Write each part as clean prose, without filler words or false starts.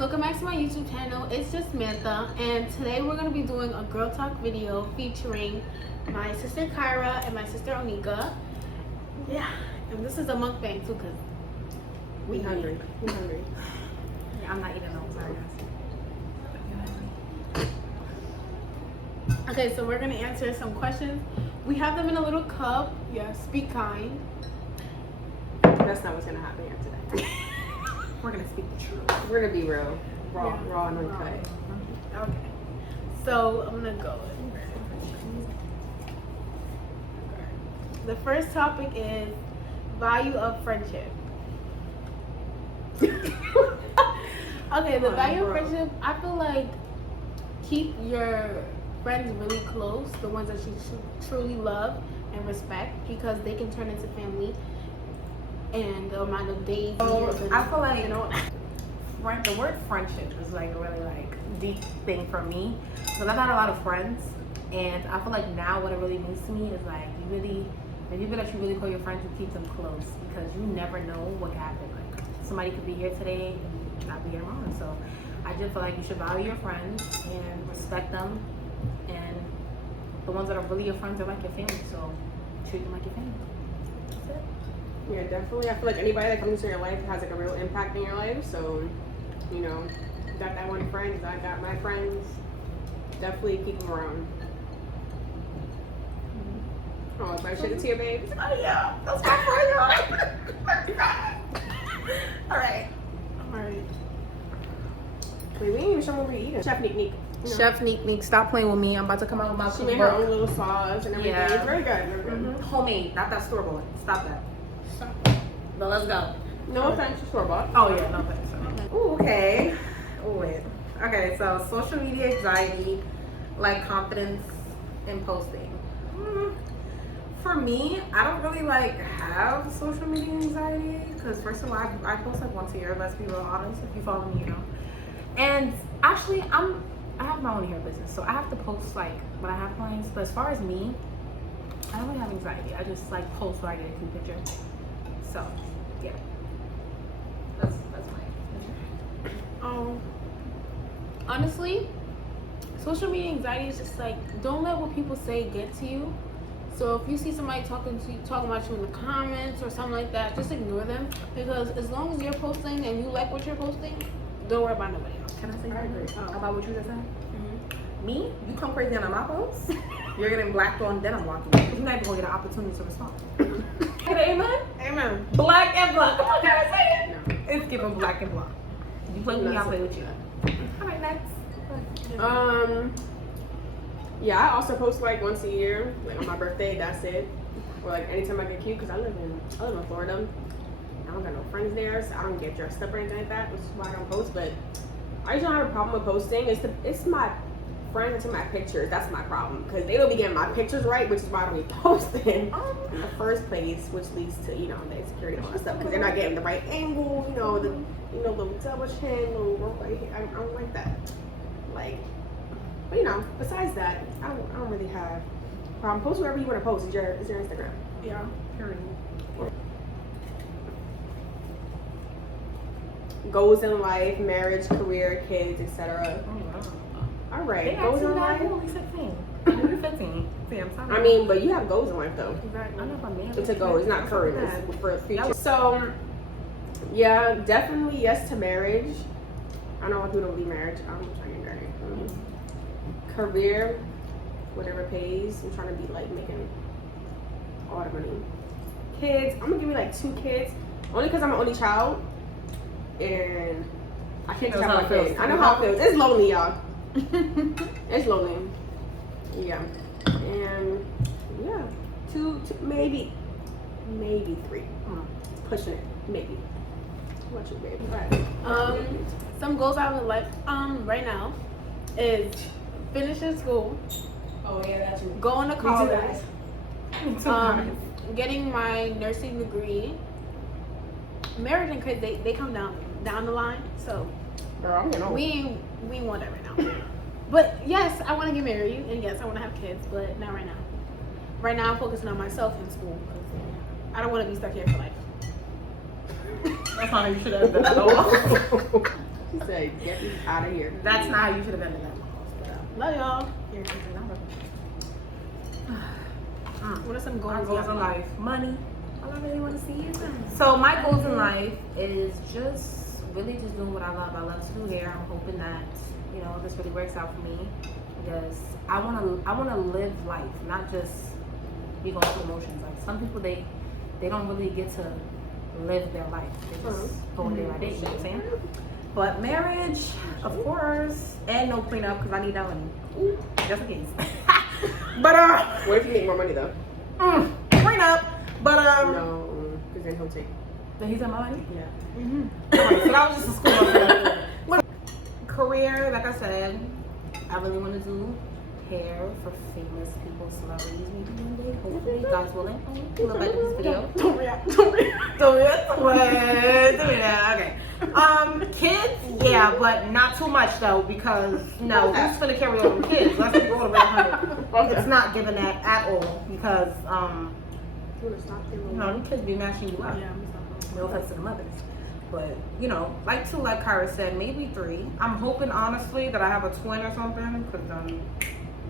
welcome back to my YouTube channel. It's just Samantha, and today we're going to be doing a girl talk video featuring my sister Kyra and my sister Onika. Yeah, and this is a mukbang too because we hungry. We hungry. Yeah, I'm not eating those, sorry guys. Okay, so we're going to answer some questions. We have them in a little cup. Yes, be kind. That's not what's going to happen here today. We're gonna speak the truth. We're going to be real. Raw and uncut. Okay, so I'm going to go. The first topic is value of friendship. Okay, the value of friendship, I feel like keep your friends really close, the ones that you truly love and respect, because they can turn into family. And the amount of days. I feel like, you know, the word friendship is like a really like deep thing for me, because I've had a lot of friends, and I feel like now what it really means to me is like you really, the people that you really call your friends, you keep them close, because you never know what can happen. Like somebody could be here today and not be here tomorrow. So I just feel like you should value your friends and respect them, and the ones that are really your friends are like your family, so treat them like your family. That's it. Yeah, definitely. I feel like anybody that comes into your life has like a real impact in your life. So, you know, got that one friend, I got my friends. Definitely keep them around. Oh, if I shed it to your babe. Oh yeah, that's my friend. Alright. Wait, we ain't even show what we're eating. Chef Neek Neek. You know, Chef Neek Neek, stop playing with me. I'm about to come out with my she made her own cookbook. little sauce and everything. Yeah. It's very good. Very good. Homemade, not that store bought. Stop that. But let's go. No offense to store bought. Oh yeah, no thanks. Ooh, okay. Oh wait. Okay, so social media anxiety, like confidence in posting. For me, I don't really like have social media anxiety, because first of all, I post like once a year. Let's be real honest. If you follow me, you know. And actually, I have my own hair business, so I have to post like when I have clients. But as far as me, I don't really have anxiety. I just like post where I get a cute picture. So yeah, that's my. Honestly, social media anxiety is just like, don't let what people say get to you. So if you see somebody talking about you in the comments or something like that, just ignore them, because as long as you're posting and you like what you're posting, don't worry about nobody else. Can I say I agree. about what you just said? Me, you come crazy on my posts, you're getting blacked on, then I'm walking. Because you're not even gonna get an opportunity to respond. Amen? Amen. Black and block. Come on, can I say it? No. It's giving black and block. You play with me, I'll play with you. Alright, next. Yeah, I also post like once a year, like on my birthday. That's it. Or like anytime I get cute, because I live in Florida. I don't got no friends there, so I don't get dressed up or anything like that, which is why I don't post. But I just don't have a problem with posting. It's my friends into my pictures. That's my problem, because they don't be getting my pictures right, which is why I don't be posting in the first place, which leads to, you know, the insecurity and all that stuff, because they're not getting the right angle, you know, the little double chin, little right here. I don't like that. Like, but you know, besides that, I don't really have a problem. Post wherever you want to post. Is your Instagram? Yeah. Period. Goals in life, marriage, career, kids, etc. All right, goals in life. I'm only 16. You're 15. See, I'm sorry. I mean, but you have goals in life though. I know if I'm married. It's a goal. It's not current. It's for the future. So, yeah, definitely yes to marriage. I know a lot of people don't believe marriage. I'm trying to get married. Career, whatever pays. I'm trying to be like making all the money. Kids, I'm gonna give me like 2 kids, only because I'm an only child, and I can't just have my kids. I know how it feels. It's lonely, y'all. It's lonely. Yeah, and yeah, two maybe 3. Pushing it, maybe. What you, baby? Right. Some goals I would like right now is finishing school, Oh yeah, that's you. going to college, guys. getting my nursing degree. Marriage and kids, they come down the line, so Girl, I'm getting old. we ain't want that right now. But yes, I want to get married, and yes, I want to have kids, but not right now. Right now, I'm focusing on myself in school, because I don't want to be stuck here for life. That's not how you should have done it. She said, get me out of here. That's not how you should have ended that. Love y'all. Here, take the number. What are some goals? My goals in life? Money. All I really want to see is money. So my goals in life is just really just doing what I love. I love to do hair. I'm hoping that, you know, this really works out for me because I wanna live life, not just be going through emotions. Like some people they don't really get to live their life. They just go day by day, you know what I'm saying? But marriage, of course, and no prenup because I need that money. Just in case. But What if you make more money though? Prenup. But No, because then he'll take. Then he's on my money? Yeah. Alright, so that was just a school. Career, like I said, I really want to do hair for famous people, celebrities, maybe one day, hopefully, God's willing. Look back at this video. Don't react. Okay. Kids, yeah, but not too much though, because no, who's gonna carry over kids? Let's go to 100. It's not given that at all because you know, the kids be mashing you up. No offense to the mothers. But, you know, like Kyra said, maybe 3. I'm hoping, honestly, that I have a twin or something, because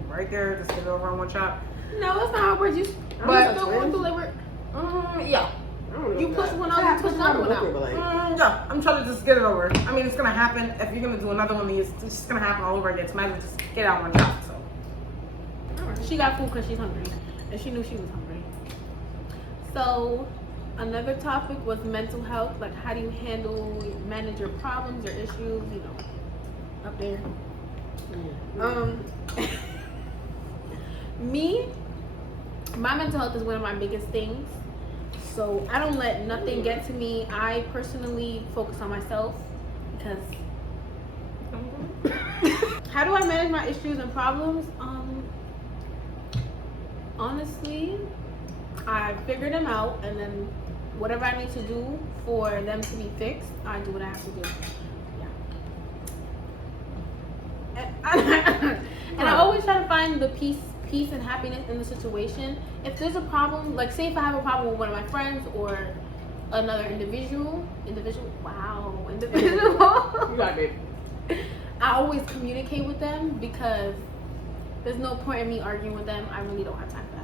right there, just get it over on one shot. No, that's not how it works. You But- still want to deliver. Yeah. You push one out, you push another one out. Yeah, I'm trying to just get it over. I mean, it's going to happen. If you're going to do another one, it's just going to happen all over again. So might as well just get it out one shot, so. She got food because she's hungry, and she knew she was hungry. So, another topic was mental health. Like, how do you manage your problems or issues? You know, up there. Me, my mental health is one of my biggest things. So I don't let nothing get to me. I personally focus on myself because. How do I manage my issues and problems? Honestly, I figure them out, and then whatever I need to do for them to be fixed, I do what I have to do. Yeah. And I always try to find the peace and happiness in the situation. If there's a problem, like say if I have a problem with one of my friends or another individual. You got it. I always communicate with them because there's no point in me arguing with them. I really don't have time for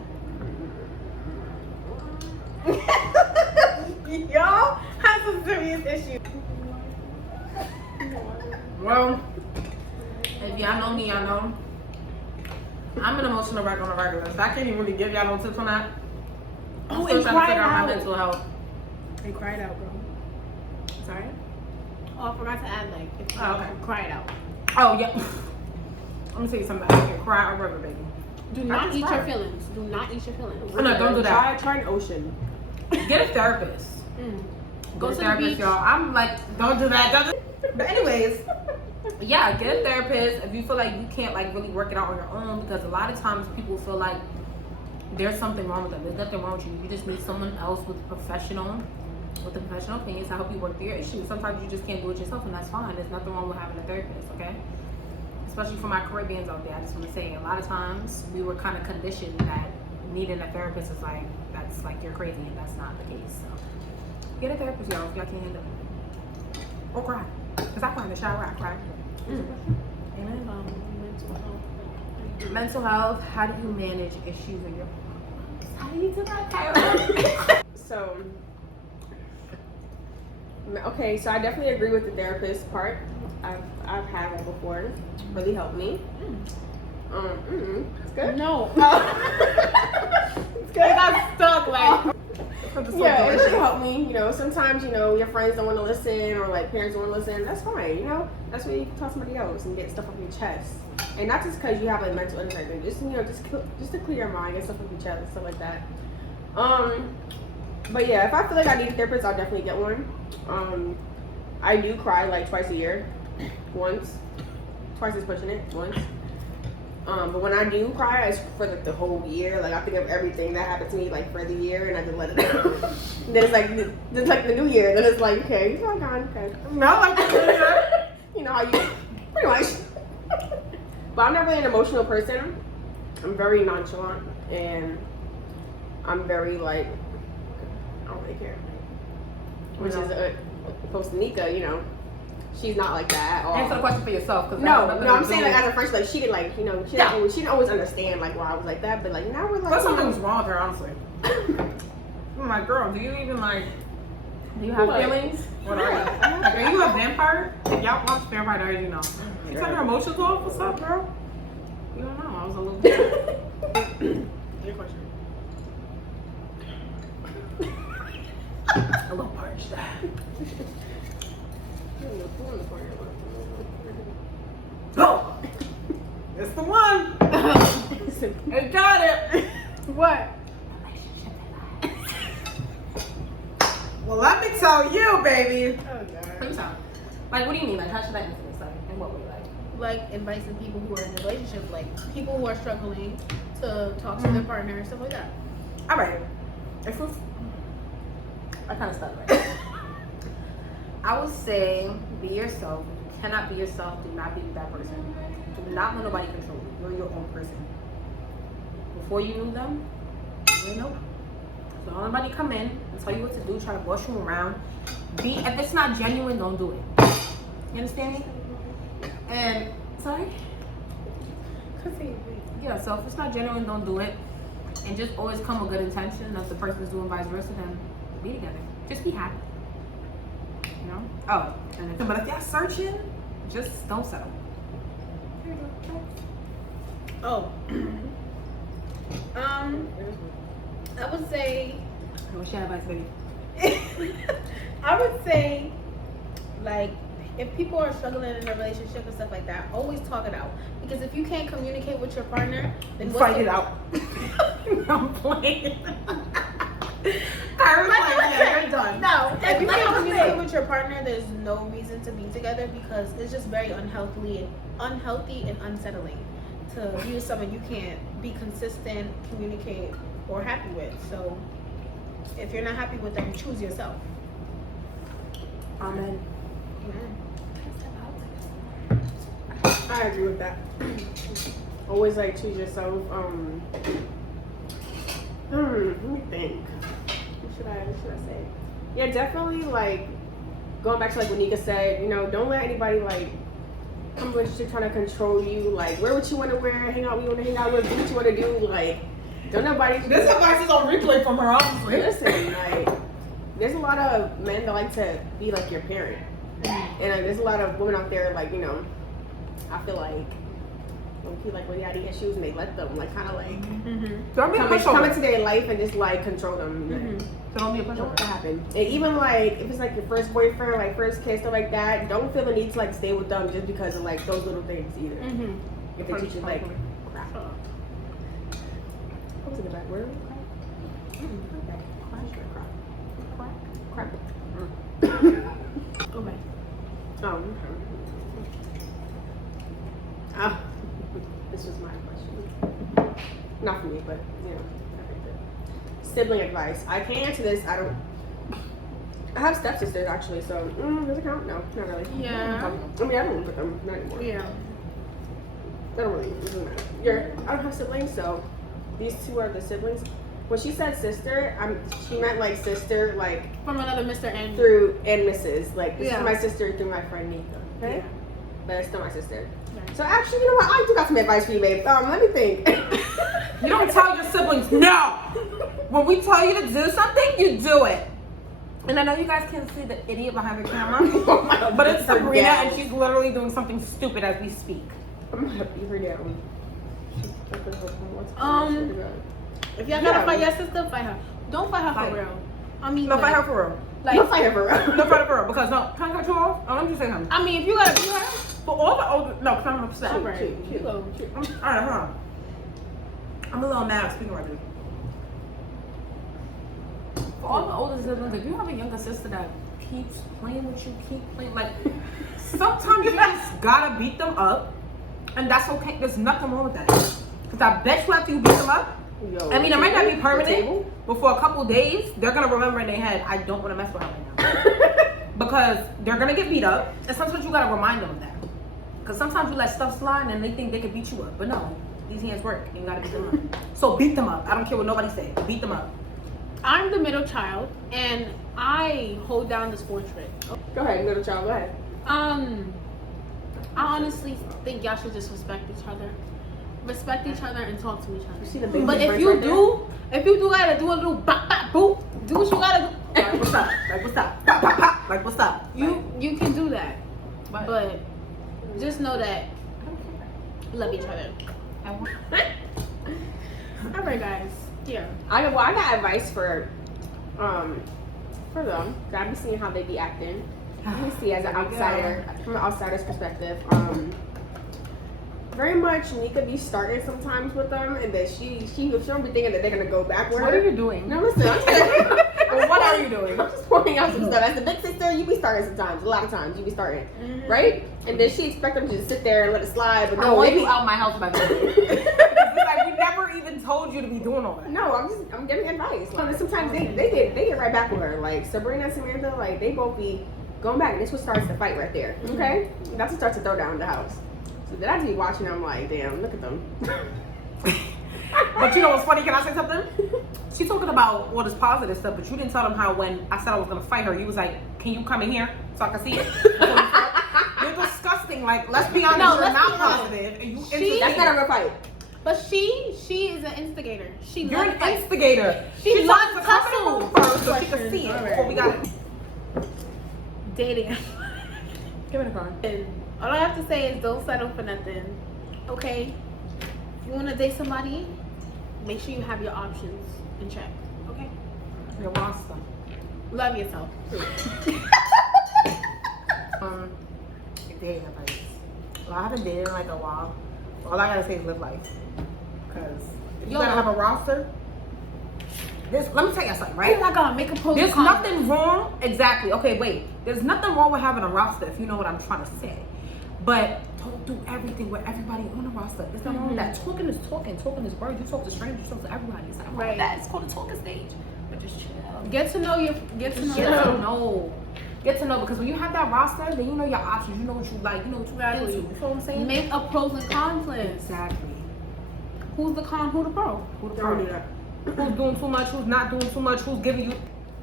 that. Y'all have some serious issues. Well, if y'all know me, y'all know. I'm an emotional wreck on a regular, so I can't even really give y'all no tips on that. I'm still trying to figure out my mental health. They cried out, bro. Sorry? Oh, I forgot to add like, if okay. Cry it out. Oh, yeah. I'm gonna tell you something. I can cry or river, baby. Do not eat your feelings. Do not eat your feelings. Oh, no, don't do that. Try an ocean. Get a therapist. Go Get to a therapist, the beach. y'all. I'm like, don't do that. But anyways, yeah, get a therapist if you feel like you can't like really work it out on your own, because a lot of times people feel like there's something wrong with them. There's nothing wrong with you. You just need someone else with professional opinions to help you work through your issues. Sometimes you just can't do it yourself, and that's fine. There's nothing wrong with having a therapist, okay? Especially for my Caribbeans out there, I just want to say, a lot of times we were kind of conditioned that needing a therapist is like, that's like you're crazy, and that's not the case. So get a therapist, y'all, if y'all can't handle it. Or cry. Because I cry in the shower, I cry. Amen. Mental health, how do you manage issues in your problems? How do you do that, Kyra? So, okay, so I definitely agree with the therapist part. I've had one before. Really helped me. It's good. No. It's good. I got stuck like. Yeah, it really helped me. You know, sometimes, you know, your friends don't want to listen, or like parents don't want to listen. That's fine. You know, that's where you can talk to somebody else and get stuff off your chest. And not just because you have a mental illness or anything, just, you know, just to clear your mind, get stuff off your chest and stuff like that. But yeah, if I feel like I need a therapist, I'll definitely get one. I do cry like twice a year. Twice is pushing it. Once. But when I do cry, it's for like the whole year. Like I think of everything that happened to me like for the year, and I just let it out. Then it's like the new year. Then it's like, okay, it's all gone. Okay. Not like that. You know how you pretty much. But I'm not really an emotional person. I'm very nonchalant, and I'm very like, I don't really care. Which is opposed to Nika, you know. she's not like that at all. Answer the question for yourself. Cause No, I'm saying like as a friend, like she didn't like, you know, she didn't always understand like why I was like that, but like now we're like. But something's wrong with her, honestly. I'm like, girl, do you even like? Do you have feelings? What are you? Like, are you a vampire? If y'all watch Vampire Diaries, you know. You turn your emotions off. What's up, girl? You don't know. I was a little bit. Your question. A little parched. Go! It's the one. I got it. What? Well, let me tell you, baby. Oh god. Let me tell you. Like, what do you mean? Like, how should I answer this? Like, and what would you like? Like advising people who are in a relationship, like people who are struggling to talk to their partner, stuff like that. All right. If it's, I kind of stuck right. I would say be yourself. If you cannot be yourself, do not be with that person. Do not let nobody control you. You're your own person. Before you knew them, you didn't know them. So don't let nobody come in and tell you what to do, try to boss you around. If it's not genuine, don't do it. You understand me? And sorry? Yeah, so if it's not genuine, don't do it. And just always come with good intention. If the person's doing vice versa, then be together. Just be happy. You know? Oh, but if y'all searching, just don't settle. There you go. Oh. I would say What's your advice, baby? I would say, like, if people are struggling in a relationship and stuff like that, always talk it out. Because if you can't communicate with your partner, then Fight it out. I'm playing. I was like, yeah, you're done. No, if you can't communicate with your partner, there's no reason to be together because it's just very unhealthy and unsettling to be with someone you can't be consistent, communicate, or happy with. So if you're not happy with them, choose yourself. Amen. I agree with that. Always like choose yourself. Let me think. What should I say? Yeah, definitely like going back to like what Nika said, you know, don't let anybody like come with you trying to control you, like wear what you want to wear, hang out what you want to hang out with, do what you want to do, like don't nobody. This advice is on replay from her, honestly. Listen, like there's a lot of men that like to be like your parent. And like, there's a lot of women out there, like, you know, I feel like when people like when daddy issues and they let them like kind of like Don't be a come pushover. into their life and just like control them. So don't be a Don't pushover. let that happen. And even like if it's like your first boyfriend, like first kiss, stuff like that, don't feel the need to like stay with them just because of like those little things either. If they teach you like crap. What was it about? Word? Crap. Okay. Oh, this was my question. Not for me, but you know, I think that. Sibling advice. I can't answer this. I have stepsisters actually, so does it count? No, not really. Yeah. I mean, I don't live with them not anymore. Yeah. That don't really doesn't matter. I don't have siblings, so these two are the siblings. When she said sister, she meant like sister, like From another Mr. and through and Mrs. Like this Yeah. is my sister through my friend Nika. Okay. Yeah. But it's still my sister. Right. So actually, you know what? I do got some advice for you, babe. Let me think. You don't tell your siblings no. When we tell you to do something, you do it. And I know you guys can't see the idiot behind the camera, but it's Sabrina, and she's literally doing something stupid as we speak. I'm gonna beat her down. If y'all gotta fight your sister, fight her. Don't fight her Fight. for real. I mean, No, like, fight her for real. Like, Don't fight her for real. No, fight her for real. Because no, can I cut you off? Oh, let me just say something. I mean, if you gotta beat her, For all the older, no, because I'm upset. alright. shoot. You go. All right, hold on. I'm a little mad speaking right now. For all the older siblings, if you have a younger sister that keeps playing with you, like, sometimes you just gotta beat them up, and that's okay. There's nothing wrong with that. Because I bet you after you beat them up, Yo, I mean, it might not be the permanent, table? but for a couple days, they're gonna remember in their head, I don't want to mess with her right now. Because they're gonna get beat up, and sometimes you gotta remind them of that. Because sometimes you let stuff slide and they think they can beat you up, but no, these hands work, and you gotta beat them up. So beat them up. I don't care what nobody says. Beat them up. I'm the middle child, and I hold down the sports rig. Go ahead, little child. Go ahead. I honestly think y'all should just respect each other. Respect each other and talk to each other. You see the big But difference right if you do gotta do a little bop bop boop, do what you gotta do. Like, what's up? Like, what's up? Pop, pop, pop. Like, what's up? You can do that. But just know that you love each other. Alright guys. Yeah. I got advice for them. I be seeing how they be acting. Let me see as an outsider, from an outsider's perspective. Very much Nika be starting sometimes with them, and that she don't be thinking that they're gonna go back with her. What are you doing? No, listen. I'm saying, What are you doing? I'm just pointing out some stuff. As the big sister, you be starting sometimes. A lot of times, you be starting, right? And then she expect them to just sit there and let it slide. But I no, want they you be out my house by the way. It's like we never even told you to be doing all that. No, I'm giving advice. Like, sometimes they get right back with her. Like Sabrina and Samantha, like they both be going back, and this what starts the fight right there. Okay, that's what starts to throw down the house. So then I just be watching. I'm like, damn, look at them. But you know what's funny? Can I say something? She's talking about all this positive stuff, but you didn't tell them how when I said I was gonna fight her, you was like, "Can you come in here so I can see it?" You're disgusting. Like, let's be honest, you're not positive, and That's not a real fight. But she is an instigator. You're an instigator. She loves to tussle. first so she can see it before we got it. Dating. Give it a call. All I have to say is don't settle for nothing. Okay? If you want to date somebody, make sure you have your options in check. Okay? You're lost them. Love yourself. Dating advice. Well, I haven't dated in like a while. So all I gotta say is live life. Because if you gotta have a roster, let me tell you something, right? Oh my God, make a post. There's nothing wrong. Exactly. Okay, wait. There's nothing wrong with having a roster if you know what I'm trying to say. But don't do everything with everybody on the roster. There's nothing wrong with that. Talking is talking. Talking is words. You talk to strangers. You talk to everybody. It's not wrong with that. It's called a talking stage. But just chill. Get to know. Get to know, because when you have that roster, then you know your options. You know what you like. You know what you Exactly. into. You feel what I'm saying? Make a pros and cons list. Exactly. Who's the con? Who the pro? Who the pro? Who's doing too much? Who's not doing too much? Who's giving you?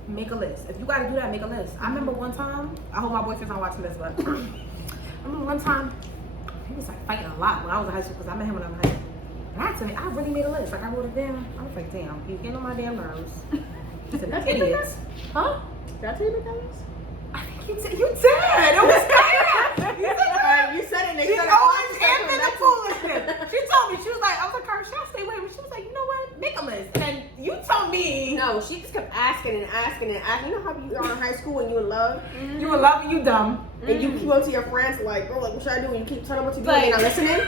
Make a list. If you gotta do that, make a list. I remember one time. I hope my boyfriend's not watching this, but I remember one time he was like fighting a lot when I was in high school because I met him when I was in high school. And I really made a list. Like I wrote it down. I was like, damn, you getting on my damn nerves. He said, that's idiots. Huh? Did I tell you about that list? I think you did. You did. It was bad. You said it. She always answered the foolishness. She told me, she was like, I was like, Carl, should I stay away? But she was like, you know what? Make a list. And you told me. No, she just kept asking and asking and asking. You know how you are in high school and you in love? You in love and you dumb. And you keep on to your friends like, bro, like, what should I do? And you keep telling them what to do and they're not listening.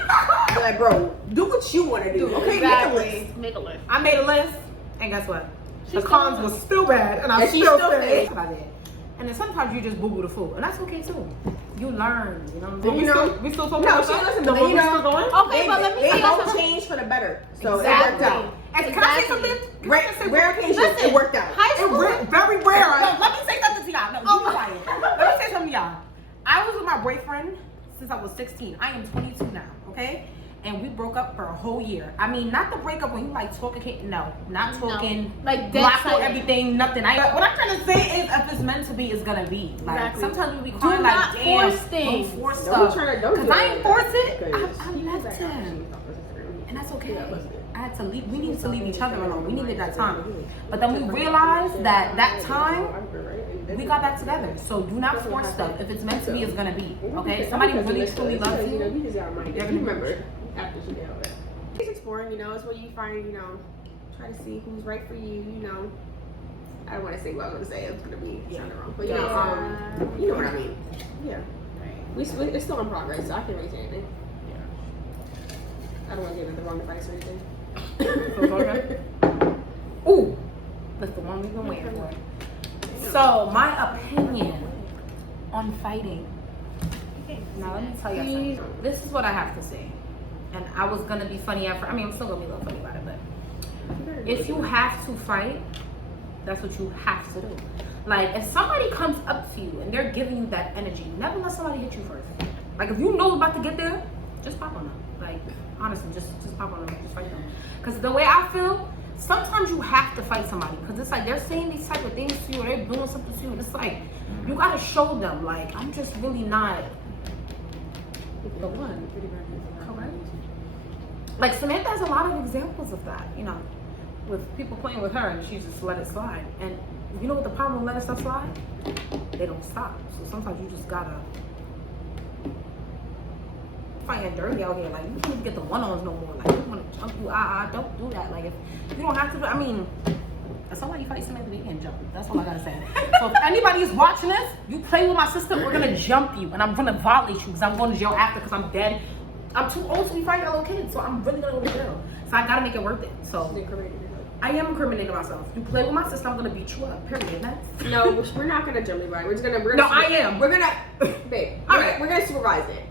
You're like, bro, do what you want to do. Okay, Exactly. Make a list. I made a list, and guess what? The cons was still bad, and I she still still said it. And then sometimes you just boo-boo the fool, and that's okay too. You learn, you know what I'm saying? We still talking No, about she that? listen, The but you movie's know, still going? Okay, but let me they tell you both something. changed for the better. So Exactly. it worked out. And can I say something? Rare occasions, Listen, it worked out. high school. Very rare. No, let me say something to y'all. No, you quiet. Let me say something to y'all. I was with my boyfriend since I was 16. I am 22 now, okay? And we broke up for a whole year. I mean, not the breakup when you like talking. No, not talking. Like block dead out everything, nothing. What I'm trying to say is, if it's meant to be, it's gonna be. Like Exactly. sometimes we be Do crying like, not damn, force things. don't force Don't stuff. don't Cause do I it. ain't force it. Because I he was left like, him, and that's okay. Yeah, that's it. I had to leave. We needed to leave each other alone. We needed that time. But then we realized that time we got back together. So do not force stuff. If it's meant to be, it's gonna be. Okay? Somebody really truly loves you. You just got reminded. You remember after she got it. It's exploring, you know, it's where you find, you know, try to see who's right for you, you know. I don't want to say what I'm going to say, it's going to be sounding wrong. But, you know, you know what I mean. Yeah. It's still in progress, so I can't really say anything. Yeah. I don't want to give it the wrong advice or anything. Ooh, that's the one we've been waiting for. So, my opinion on fighting. Now, let me tell you something. This is what I have to say. And I was going to be funny at first. I mean, I'm still going to be a little funny about it. But if you have to fight, that's what you have to do. Like, if somebody comes up to you and they're giving you that energy, never let somebody hit you first. Like, if you know about to get there, just pop on them. Like, honestly, just pop on them. Just fight them. Because the way I feel, sometimes you have to fight somebody because it's like they're saying these type of things to you or they're doing something to you, and it's like you gotta show them like I'm just really not the one. Correct. Like Samantha has a lot of examples of that, you know, with people playing with her and she just let it slide. And you know what the problem with letting stuff slide? They don't stop. So sometimes you just gotta fighting dirty out here. Like you can't even get the one-ons no more. Like you want to jump you, don't do that. Like if you don't have to. I mean, if somebody fights Samantha, they can jump you. That's all I gotta say. So if anybody is watching this, you play with my sister, we're gonna jump you, and I'm gonna violate you because I'm going to jail after because I'm dead. I'm too old to be fighting little kids, so I'm really gonna go to jail. So I gotta make it worth it. So I am incriminating myself. You play with my sister, I'm gonna beat you up. Period. No, we're not gonna jump anybody. We're just gonna. No, I am. We're gonna, babe. All right. We're gonna supervise it.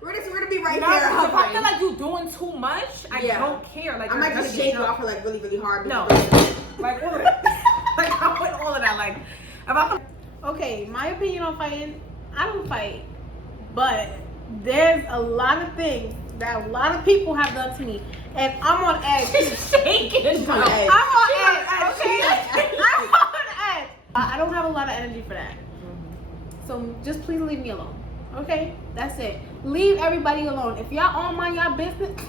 We're gonna be right No, there. if I hovering. feel like you're doing too much, I don't care. Like I might just shake you off her like really, really hard. No, like all of that. Like I want all of that. Like if I. Okay, my opinion on fighting, I don't fight, but there's a lot of things that a lot of people have done to me, and I'm on edge. She's shaking. Come on, edge. I'm on edge. She on Okay, I'm on edge. I don't have a lot of energy for that. So just please leave me alone. Okay, that's it. Leave everybody alone. If y'all all mind y'all business.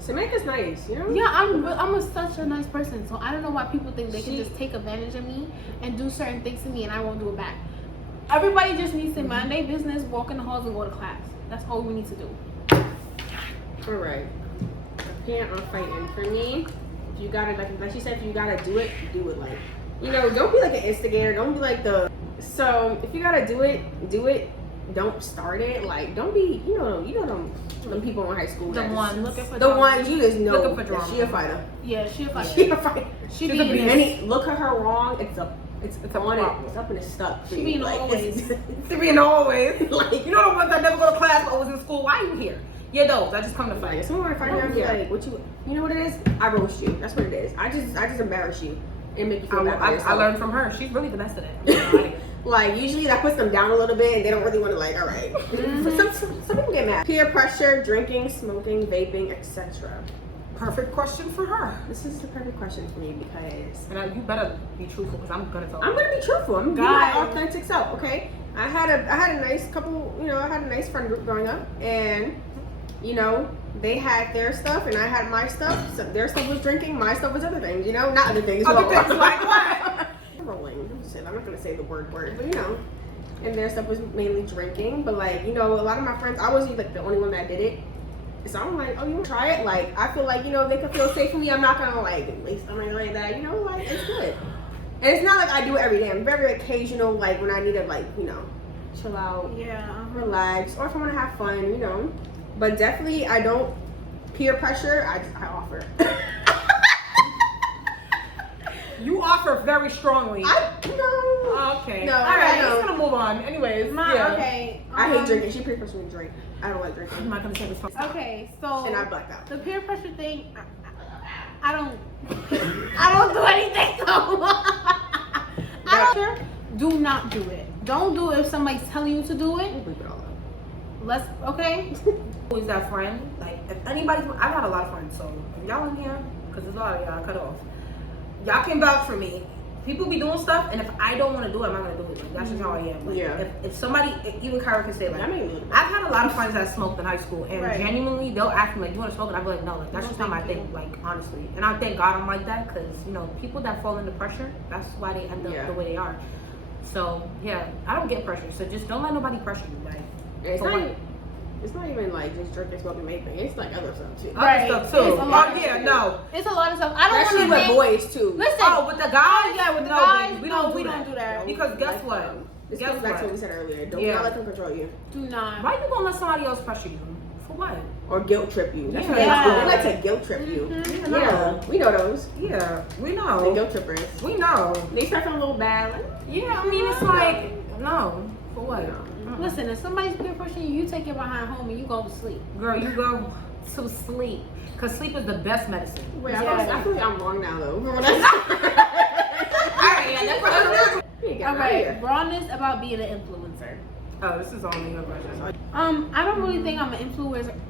Samantha's nice, you know? Yeah, such a nice person. So I don't know why people think they can just take advantage of me and do certain things to me and I won't do it back. Everybody just needs to mind their business, walk in the halls and go to class. That's all we need to do. Alright. Opinion on fighting. For me, if you gotta, like she said, if you gotta do it like, you know, don't be like an instigator. Don't be like so if you gotta do it. Don't start it. Like, don't be, you know them people in high school. The ones looking for the drama. ones you just know Looking for that drama. she a fighter. Yeah, she a fighter. She a fighter. She She's be in this. look at her wrong. It's on it. problem. It's up and it's stuck. She be in like, always. To be in the hallways. Like, You know the ones that never go to class but always in school. Why are you here? Yeah, those. I just come to like, fight. if someone were to fight her, I'd be like, what you know what it is? I roast you. That's what it is. I just embarrass you and make you feel bad. I learned from her. She's really the best at it. Like, usually that puts them down a little bit and they don't really want to, like, all right. Some people get mad. Peer pressure, drinking, smoking, vaping, etc. Perfect question for her. This is the perfect question for me because And you better be truthful because I'm gonna tell I'm you. gonna be truthful. I'm gonna be Guys. my authentic self, okay? I had a nice couple, I had a nice friend group growing up, and they had their stuff and I had my stuff. So their stuff was drinking, my stuff was other things, not other things. Other things like what? Rolling. I'm not gonna say the word, but and their stuff was mainly drinking. But like, a lot of my friends, I wasn't like the only one that did it. So I'm like, oh, you wanna try it? Like, I feel like, they can feel safe with me. I'm not gonna like waste something like that, like it's good. And it's not like I do it every day. I'm very occasional, like when I need to like, chill out, relax, or if I wanna have fun, But definitely I don't peer pressure, I offer. You offer very strongly. No. Okay. No, All right. I don't. Let's gonna move on. Anyways. Okay. I hate drinking. She peer pressures me to drink. I don't like drinking. I'm not gonna say this. Okay, so And I blacked out. the peer pressure thing, I don't do anything. So do not do it. Don't do it if somebody's telling you to do it. Bleep it all out. Okay. Who's that friend? Like, if anybody's, I got a lot of friends, so if y'all in here, because there's a lot of y'all cut off. Y'all can vouch for me. People be doing stuff, and if I don't want to do it, I'm not gonna do it. Like, that's just how I am. Like, Yeah. If somebody, even Kyra can say, like, I've had a lot of friends that smoked in high school, and genuinely, they'll ask me, like, you want to smoke? And I'll be like, no, like, that's just not my thing, like, honestly. And I thank God I'm like that, because, people that fall under pressure, that's why they end up the way they are. So, yeah, I don't get pressure, so just don't let nobody pressure you, like. It's not even like just drinking, smoking, vaping. It's like other stuff too. Right. Other stuff too. It's a lot of no. It's a lot of stuff. I don't Especially want to with boys too. Listen. Oh, with the guys? Yeah, with the No, guys. baby, we don't do that. Because guess what? This Guess goes back to what? what we said earlier. Don't Yeah. not let them control you Do not. Why you gonna let somebody else pressure you? For what? or guilt trip you. That's Yeah. what they do. They like to guilt trip you. Mhm. Yeah, we know those. Yeah, we The know. guilt trippers. We know. They start feeling a little bad. Like, Yeah, I mean, it's like, no. For what? Listen, if somebody's peer pressuring you, you take your behind home and you go to sleep. Girl, you go to sleep. Because sleep is the best medicine. wait, Yeah. I feel like I'm wrong now though. Alright, yeah, that's what All right, rawness about being an influencer. Oh, this is only your question. I don't really think I'm an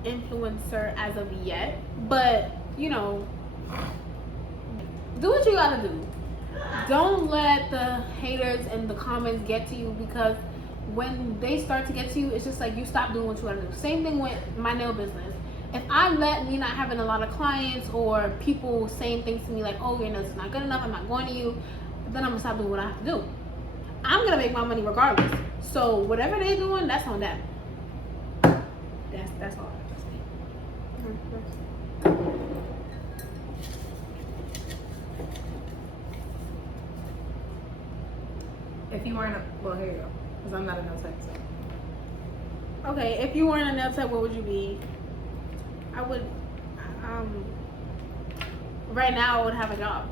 influencer as of yet, but do what you gotta do. Don't let the haters and the comments get to you, because when they start to get to you, it's just like you stop doing what you gotta do. Same thing with my nail business. If I let me not having a lot of clients or people saying things to me like, oh, your nails is not good enough, I'm not going to you, then I'm gonna stop doing what I have to do. I'm gonna make my money regardless. So whatever they're doing, that's on them. That's all I have to say. If you weren't, well, here you go. Because I'm not a nail tech. So. Okay, if you weren't a nail tech, what would you be? I would, right now I would have a job.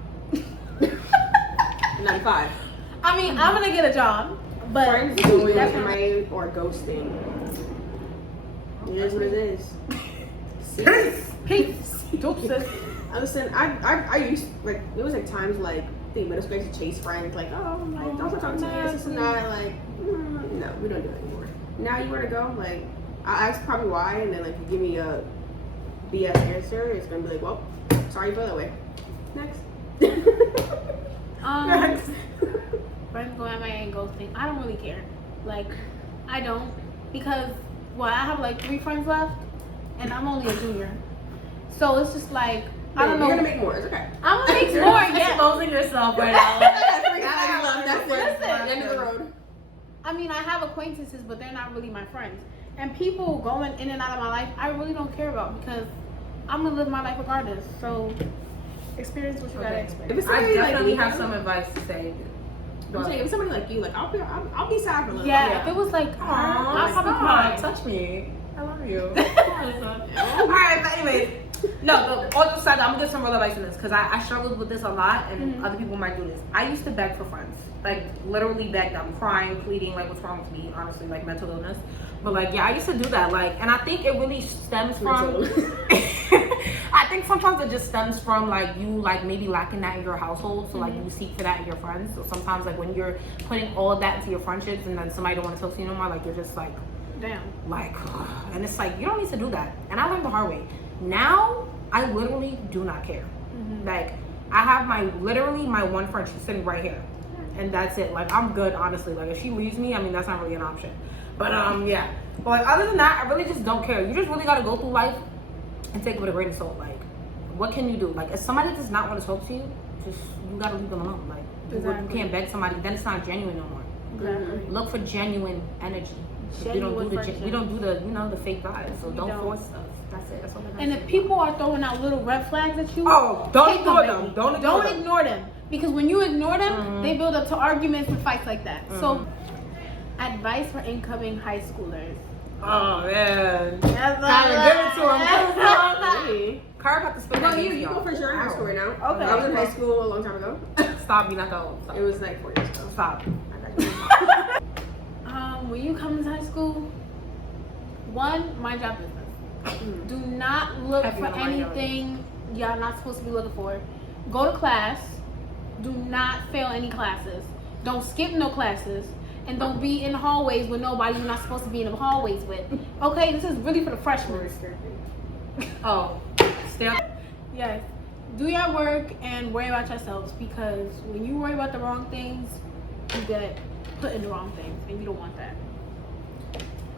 95. I mean, I'm gonna get a job, but Friends doing anime or ghosting. It is what it is. Peace. Deuces. Listen, I used, like, it was like times like, I think middle school I used to chase friends, like, oh, like, don't talk to me, this and that, like, no, we don't do it anymore. Now you want to go, like, I ask probably why, and then like you give me a BS answer, it's gonna be like, well, sorry you feel that way. Next. Next. Friends going at my and ghosting. I don't really care. Like, I don't, because I have like 3 friends left, and I'm only a junior, so it's just like. I don't know. You're gonna make more. It's okay. I'm gonna make more. Yeah. Exposing yourself right now. That's it. End of the road. I mean, I have acquaintances, but they're not really my friends. And people going in and out of my life, I really don't care about, because I'm gonna live my life regardless. So, experience what you gotta experience. I definitely have some advice to say. I'm saying, if somebody like you, like, I'll be sad for a little. Yeah, if it was like, I'll probably cry. Touch me. I love you. Alright, but anyways. No, but all jokes aside, I'm gonna give some real advice on this, because I struggled with this a lot, and other people might do this. I used to beg for friends, like literally beg them, crying, pleading, like what's wrong with me, honestly, like mental illness. But like, yeah, I used to do that, like, and I think it really stems from. I think sometimes it just stems from like you like maybe lacking that in your household, so like you seek for that in your friends. So sometimes like when you're putting all of that into your friendships, and then somebody don't want to talk to you no more, like you're just like, damn, like, and it's like you don't need to do that. And I learned the hard way. Now, I literally do not care. Like, I have my one friend, she's sitting right here. And that's it. Like, I'm good, honestly. Like, if she leaves me, I mean, that's not really an option. But, yeah. But, like, other than that, I really just don't care. You just really got to go through life and take it with a grain of salt. Like, what can you do? Like, if somebody does not want to talk to you, you got to leave them alone. Like, you can't beg somebody, then it's not genuine no more. Exactly. Look for genuine energy. We don't do the fake vibes. So don't force stuff. That's it. That's all I And if people are throwing out little red flags at you, don't ignore them. Don't ignore them. Because when you ignore them, they build up to arguments and fights like that. So, advice for incoming high schoolers. Oh man. Give it to him. Carb had to spend that you go for sure in high school right now. Okay. I was in high school a long time ago. Stop, you're not that old. Stop. It was like 4 years ago. Stop. When you come into high school, mind your business. Do not look for anything y'all not supposed to be looking for. Go to class. Do not fail any classes. Don't skip no classes. And don't be in hallways with nobody you're not supposed to be in the hallways with. Okay, this is really for the freshmen. Stay up. Yes. Do your work and worry about yourselves, because when you worry about the wrong things, you get put in the wrong things, and you don't want that.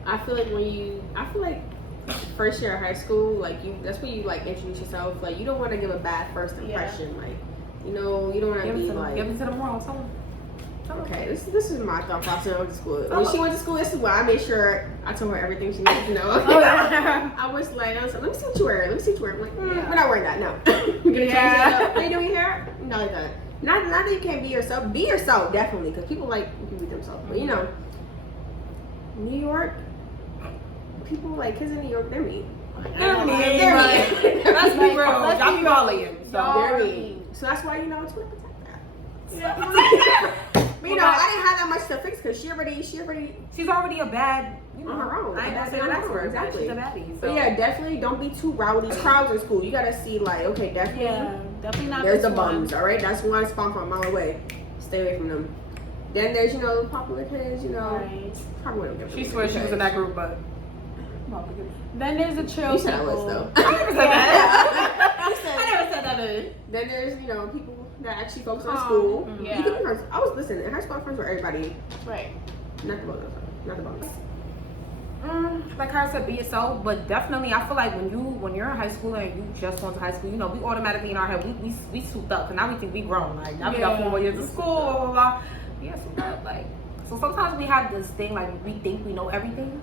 I feel like first year of high school, like that's when you like introduce yourself. Like you don't want to give a bad first impression. Like, you don't want to be like. Give it to them wrong. Tell them. Okay, this is my thought process when I went to school. When she went to school, this is why I made sure I told her everything she needed to know. I was like, let me see what you wear. I'm like, we're not wearing that. No, we're gonna change it up. What are you doing here? No, like that. Not that you can't be yourself. Be yourself, definitely, because people like can be themselves. But New York, people like kids in New York, they're mean. They're mean. Let's be real. Y'all be Raleigh. They're mean. So that's why it's gonna protect that. Yeah. But I didn't have that much to fix, because she's already a bad, on her own. I ain't gonna say that for her. Exactly. She's a baddie. So. But yeah, definitely don't be too rowdy. Crowds in school. You gotta see like, okay, definitely not. There's the bums, all right. That's one spot from a mile away. Stay away from them. Then there's popular kids. Right. Probably wouldn't give She swears she was in that group, but. Then there's the chill. You said I was though. I never said that. I never said that. Then there's people that actually focus on school. Yeah. You can be friends. I was listening. In high school, I'm friends with everybody. Right. Not the bonus. Not the bonus. Like I said, be yourself, but definitely I feel like when you're in high school and you just went to high school, you know, we automatically in our head we souped up, because now we think we grown. Like now we got 4 more years of school, blah blah blah. Yeah, souped up. Like, so sometimes we have this thing like we think we know everything.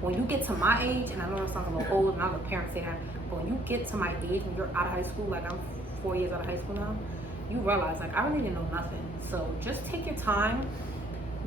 When you get to my age, and I know it sounds a little old, and I'm a parent saying that, but when you get to my age, when you're out of high school, like I'm 4 years out of high school now, you realize like I really didn't know nothing. So just take your time.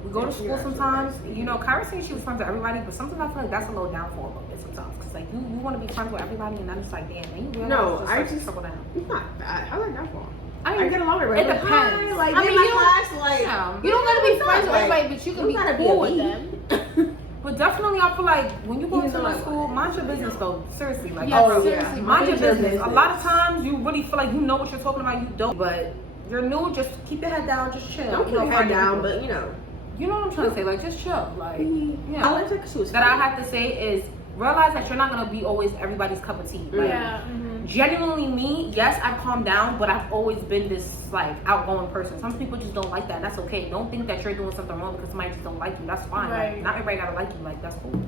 We go to school sometimes, you know, Kyra said she was friends with everybody, but sometimes I feel like that's a little downfall a little bit sometimes. Because, like, you want to be friends with everybody, and then it's like, damn, man, you realize No, I just trickle down. It's not bad. How like that for? I mean, I get along with everybody. it depends. Like, I mean, in my you don't- class, like, Yeah. You don't gotta be friends with like, everybody, but you can you be gotta be cool a with lead. them. But definitely, I feel like when you go Even to though the I- school, mind your business, though. Seriously. Like, Yeah, bro, seriously, mind your business. A lot of times, you really feel like you know what you're talking about, you don't. But you're new, just keep your head down, just chill. Don't put you know, your head find down, people. but, you know. You know what I'm trying to say? Like, just chill. Like, yeah. I like that she was That I funny. have to say is realize that you're not gonna be always everybody's cup of tea. Like, Yeah. genuinely me, yes, I've calmed down, but I've always been this like outgoing person. Some people just don't like that. That's okay. Don't think that you're doing something wrong because somebody just don't like you. That's fine. Right. Like, not everybody gotta like you. Like, that's cool.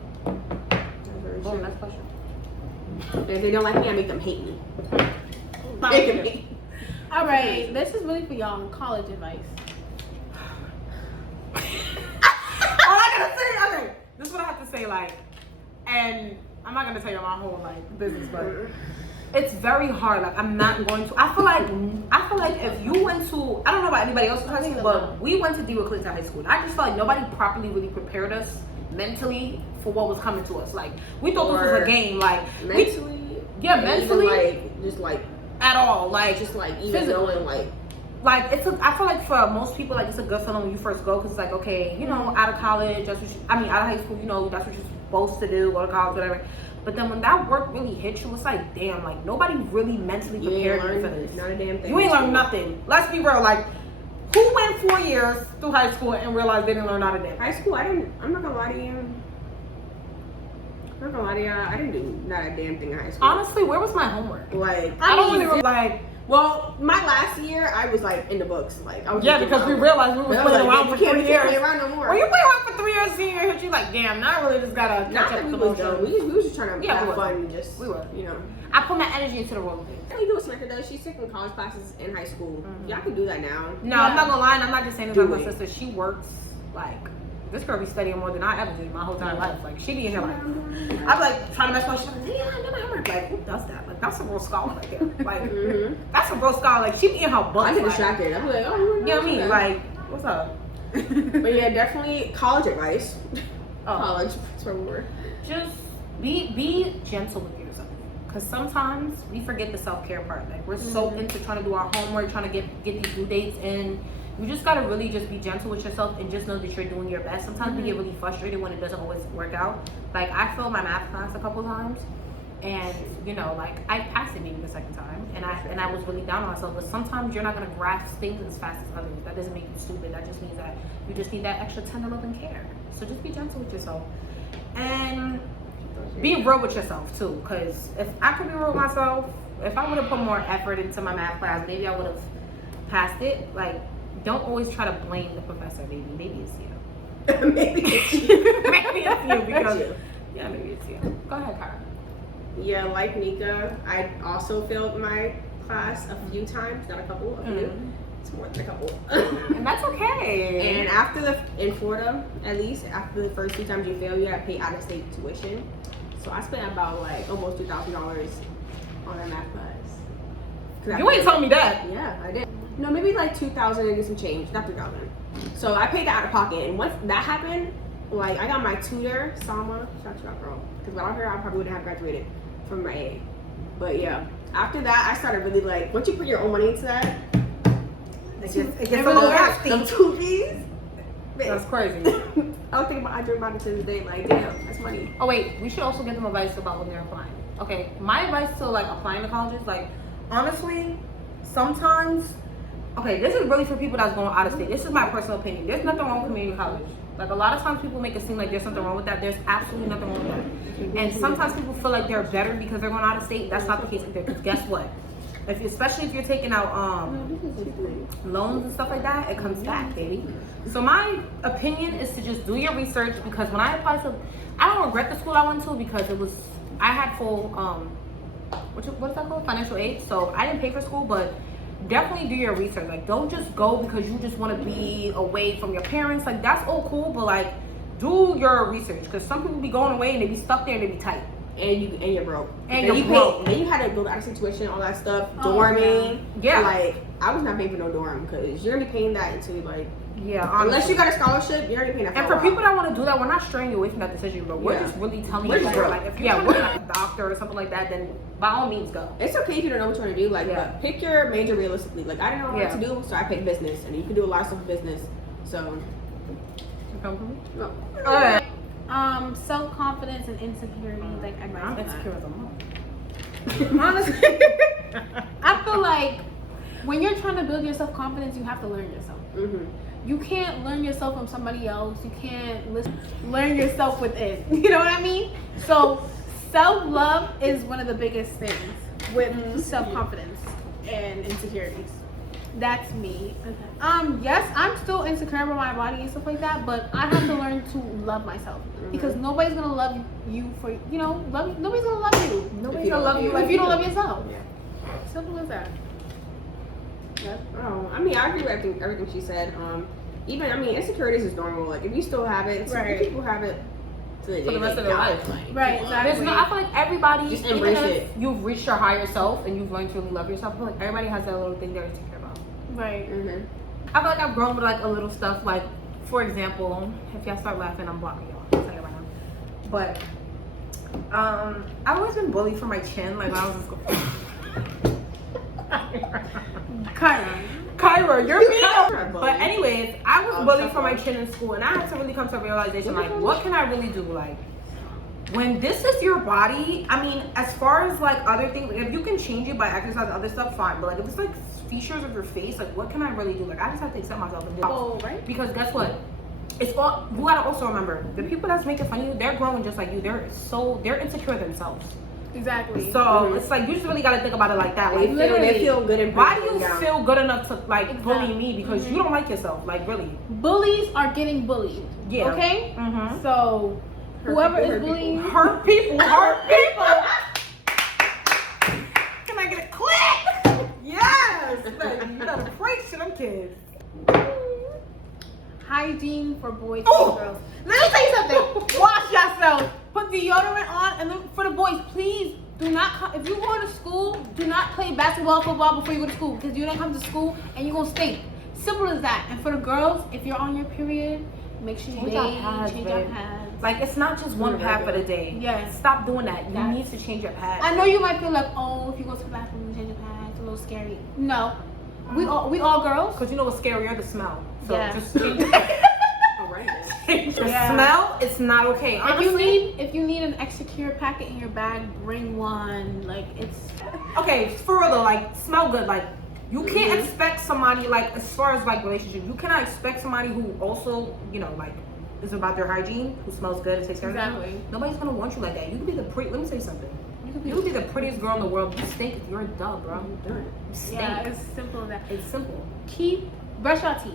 That's very Boom, true. next question. If they don't like me, I make them hate me. Fine. Make me. All right, this is really for y'all on college advice. All I gotta say, okay, this is what I have to say, like, and I'm not gonna tell you my whole like business, but it's very hard. Like, I'm not going to. I feel like if you went to, I don't know about anybody else's high school, but we went to DeWitt Clinton High School. And I just felt like nobody properly really prepared us mentally for what was coming to us. Like, we thought this was a game. Like, Mentally. yeah, and mentally, even, like, just like, at all. Like, just like even physical. knowing like. Like, I feel like for most people, like, it's a good feeling when you first go, because it's like, okay, you know, out of college, that's what out of high school, you know, that's what you're supposed to do, go to college, whatever. But then when that work really hits you, it's like, damn, like, nobody really mentally prepared you for this. Not a damn thing. You ain't learned nothing. Let's be real. Like, who went 4 years through high school and realized they didn't learn not a damn? High school, I'm not gonna lie to you. I'm not gonna lie to you. I didn't do not a damn thing in high school. Honestly, where was my homework? Like, I don't really like. well, my last year, I was like in the books. Like, I was Yeah, just because we doing realized we were my playing homework. around for You can't 3 years. play around no more. When you play around for 3 years, senior year hit you like, damn, now I really just gotta catch Not up that we to was those dumb. shows. We was just trying to Yeah, we have were. fun and just, We were. you know. I put my energy into the wrong thing. What do you do with Snicker though? She's taking college classes in high school. Y'all can do that now. No, I'm not gonna lie, and I'm not just saying this about my Do sister. She works like this girl be studying more than I ever did my whole entire life. Like, she be in here like I'm like trying to mess with her. She's like, yeah, I never heard. Like, who does that? Like, that's a real scholar right there. Like, that's a real scholar. Like, she be in her butt. I get like, distracted. I'm like, oh, you know what I mean? Like, what's up? But yeah, definitely college advice. Oh. College, that's where we were. Just be gentle with yourself, because sometimes we forget the self-care part. Like, we're so into trying to do our homework, trying to get these due dates in. You just gotta really just be gentle with yourself and just know that you're doing your best. Sometimes we get really frustrated when it doesn't always work out. Like, I failed my math class a couple times, and you know, like, I passed it maybe the second time, and I was really down on myself. But sometimes you're not gonna grasp things as fast as others. That doesn't make you stupid. That just means that you just need that extra tender love and care. So just be gentle with yourself, and be real with yourself too. Because if I could be real with myself, if I would have put more effort into my math class, maybe I would have passed it. Like, don't always try to blame the professor, baby. Maybe it's you. Maybe it's you. Maybe it's you because you. yeah, maybe it's you. Go ahead, Cara. Yeah, like Nika, I also failed my class a few times, not a couple, a few. It's more than a couple. And that's okay. And after in Florida, at least, after the first 2 times you fail, you have to pay out-of-state tuition. So I spent about like almost $2,000 on that math class. You ain't told me that. Yeah, I did. No, maybe like 2,000 and some change, not 3,000. So I paid that out of pocket, and once that happened, like, I got my tutor, Sama, shout you out, girl, because without her, I probably wouldn't have graduated from my A. But yeah, after that, I started really like, once you put your own money into that, It gets a them little nasty. them 2 fees. That's crazy. I was thinking about, I dream about it to this day, like, damn, that's money. Oh wait, we should also give them advice about when they're applying. Okay, my advice to like applying to colleges, like, honestly, sometimes, okay, this is really for people that's going out of state. This is my personal opinion. There's nothing wrong with community college. Like, a lot of times people make it seem like there's something wrong with that. There's absolutely nothing wrong with that. And sometimes people feel like they're better because they're going out of state. That's not the case either. Because guess what? Especially if you're taking out loans and stuff like that, it comes back, baby. So my opinion is to just do your research, because when I applied to, I don't regret the school I went to, because I had full what is that called, financial aid, so I didn't pay for school. But definitely do your research. Like, don't just go because you just want to be away from your parents. Like, that's all cool, but like, do your research, because some people be going away and they be stuck there and they be tight. And you're broke. And you're broke. And you had to go out of situation, all that stuff, dorming. Yeah. Like, I was not paying for no dorm, because you're gonna be paying that until like, unless you got a scholarship, you're already paying that. And for people that want to do that, we're not straying you away from that decision, but we're just really telling you, like, if you're like a doctor or something like that, then by all means go. It's okay if you don't know what you want to do. Like, but pick your major realistically. Like, I didn't know what to do, so I picked business, and you can do a lot of stuff in business. So, come from me? No. Alright. Self-confidence and insecurity, like I'm insecure as a mom. Honestly, I feel like when you're trying to build your self-confidence, you have to learn yourself. You can't learn yourself from somebody else. You can't learn yourself within. You know what I mean? So self-love is one of the biggest things with self-confidence and insecurities. That's me. Okay. Yes, I'm still insecure about my body and stuff like that, but I have to learn to love myself, because nobody's gonna love you for nobody's gonna love you. Nobody's gonna love you if you don't love yourself. Yeah. Simple as that. Yeah. Oh, I mean, I agree with everything she said. Insecurities is normal. Like, if you still have it, people have it for the rest of their life. Right. Exactly. I feel like everybody, just embrace it. You've reached your higher self and you've learned to really love yourself. I feel like everybody has that little thing they're insecure about. Right. I feel like I've grown with like a little stuff. Like, for example, if y'all start laughing, I'm blocking y'all. I'll tell you right now. But I've always been bullied for my chin. Like, when I was in school. Kyra, you're mean. But anyways, I was bullied for my chin in school, and I had to really come to a realization, like, what can I really do? Like, when this is your body, I mean, as far as like other things, like, if you can change it by exercise and other stuff, fine. But like, if it's like features of your face, like, what can I really do? Like, I just have to accept myself and do it. Oh, right. Because guess what? It's all, you gotta also remember, the people that's making fun of you, they're growing just like you. They're insecure themselves. Exactly. So it's like, you just really gotta think about it like that. Like, they feel good. And why do you feel good enough to like bully me? Because you don't like yourself. Like, really. Bullies are getting bullied. Yeah. Okay. So whoever is bullying, hurt people. Can I get a click? Yes. Baby, you gotta preach to them kids. Hygiene for boys and girls. Let me tell you something. Wash yourself. Put deodorant on, and then for the boys, please do not if you go to school, do not play basketball, football before you go to school, because you don't come to school and you're gonna stink. Simple as that. And for the girls, if you're on your period, make sure you change your pads. Like, it's not just one pad for the day. Yes. Stop doing that. You need to change your pads. I know you might feel like, oh, if you go to the bathroom and change your pads, it's a little scary. No. We all girls. Because you know what's scarier? The smell. So just change the smell, it's not okay. Honestly, if you need an extra cure packet in your bag, bring one. Like, it's okay for real though. Like, smell good. Like, you can't expect somebody, like, as far as like relationship, you cannot expect somebody who also, you know, like, is about their hygiene, who smells good and takes care of them. Nobody's gonna want you like that. You can be let me say something. You can be the prettiest girl in the world. You stink if you're a dub, bro. You stink. Yeah, it's simple as that. It's simple. Brush your teeth.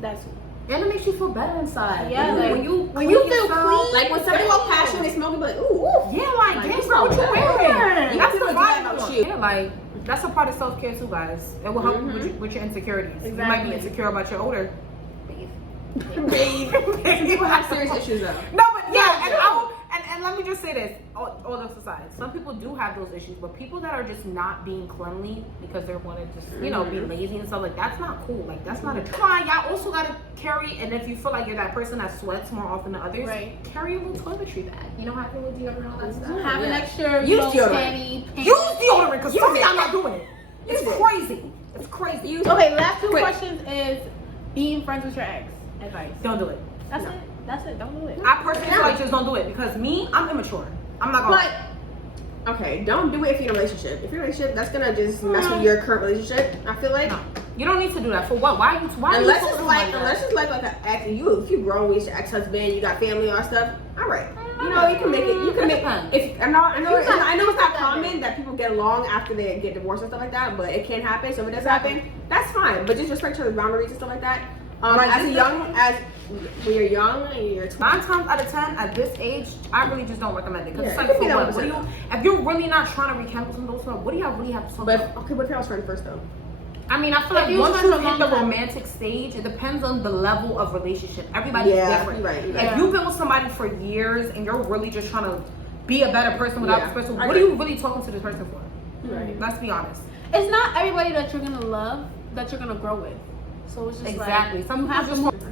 That's it. And it makes you feel better inside. Yeah, like, when you feel clean, like when somebody walks past you and they smell, like, ooh, yeah, like, damn, bro, what you wearing? That's the vibe. Yeah, like, that's a part of self-care too, guys. It will help with your insecurities. Exactly. You might be insecure about your odor. Babe. People have serious issues though. No, but and let me just say this, all jokes aside, some people do have those issues, but people that are just not being cleanly because they want to just, you know, be lazy and stuff, like, that's not cool. Like, that's not a try. Y'all also gotta carry, and if you feel like you're that person that sweats more often than others, carry a little toiletry bag. You know, have a little deodorant and all that stuff. Have an extra use deodorant. Use deodorant, because something I'm not doing it. It's crazy. It's crazy. Okay, last two questions is being friends with your ex. Advice. Don't do it. That's it. That's it. Don't do it. I personally feel like just don't do it, because me, I'm immature. I'm not gonna. But okay, don't do it if you're in a relationship. If you're in a relationship, that's gonna just mess with your current relationship. I feel like. No. You don't need to do that. For what? Why? Unless it's like an ex, and if you grown with your ex-husband, you got family, all that stuff. All right. You no, you can make it. You can make if I know it's not common that that people get along after they get divorced and stuff like that, but it can happen. So if it does happen, that's fine. But just respect her boundaries and stuff like that. When you're young and you're 9 times out of 10 at this age, I really just don't recommend it. Because Yeah, it's like, for what? If you're really not trying to rekindle some of those stuff, what do y'all really have to talk about? Okay, but if y'all was friends first though. I mean, I feel like once you hit the romantic stage, it depends on the level of relationship. Everybody's different. Right. If you've been with somebody for years and you're really just trying to be a better person without this person, what are you really talking to this person for? Right. Let's be honest. It's not everybody that you're gonna love that you're gonna grow with. So it's just like Some people just want.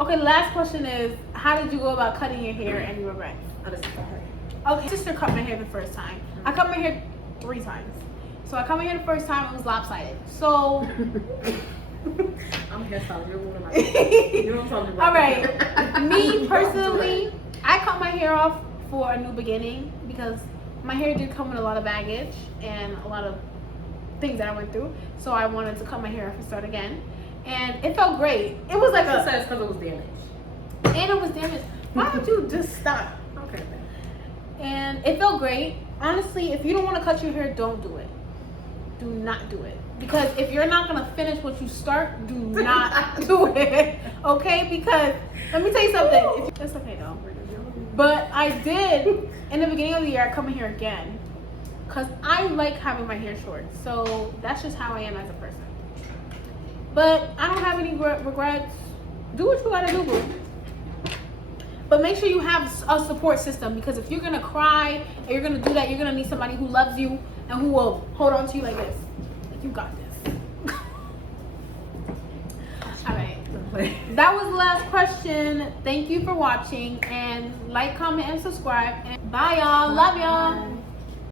Okay, last question is, how did you go about cutting your hair and you regret? Okay, sister cut my hair the first time. I cut my hair 3 times. So I cut my hair the first time, it was lopsided. So I'm a hairstylist. You're one of my. You know what I'm talking about. all right, me personally, I cut my hair off for a new beginning because my hair did come with a lot of baggage and a lot of things that I went through. So I wanted to cut my hair off and start again. And it felt great. It was like She said it's because it was damaged. and it was damaged. Why don't you just stop? Okay. And it felt great. Honestly, if you don't want to cut your hair, don't do it. Do not do it. Because if you're not gonna finish what you start, do not do it. Okay? Because let me tell you something. It's okay though. But I did in the beginning of the year I cut my hair again. Cause I like having my hair short. So that's just how I am as a person. But I don't have any regrets. Do what you gotta do, boo. But make sure you have a support system, because if you're gonna cry and you're gonna do that, you're gonna need somebody who loves you and who will hold on to you like this. Like, you got this. All right. That was the last question. Thank you for watching, and like, comment, and subscribe. And bye, y'all. Love y'all.